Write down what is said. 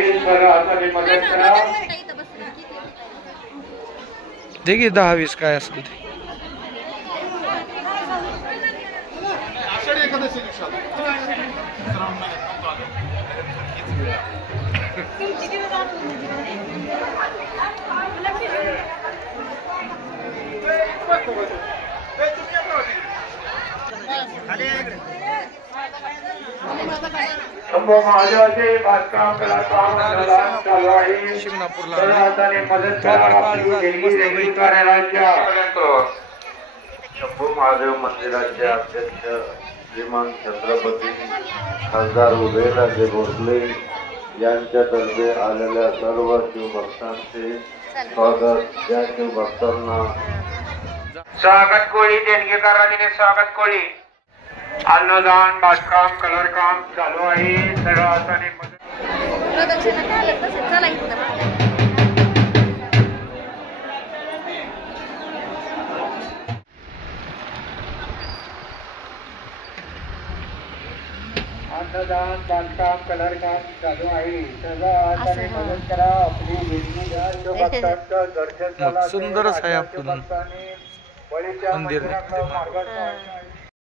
आहे तर हाताने मदत करा. देखील 10-20 काय असेल ते. शंभू महादेवाचे बांधकाम काम चालू आहे. शिंगणापूरला हाताने मदत करा. आपली देणगी रेखीव कार्यालयाच्या शंभू महादेव मंदिराचे अध्यक्ष श्रीमान छत्रपती खासदार उदयराजे भोसले यांच्यातर्फे आलेल्या सर्व शिवभक्तांचे स्वागत. या शिवभक्तांना स्वागत कोळी देणगीकाराने स्वागत कोळी. अन्नदान बांधकाम कलर काम चालू आहे. सर्व हाताने अन्नदान बांधकाम कलर काम चालू आहे. सर्व हाताने मदत करा. आपली देणगी द्या. शिवभक्तांचं दर्शन झालं. सुंदरच आहे आपलं शिवभक्तांनी बळीच्या मंदिर. मंदिराकडे मार्गदर्शन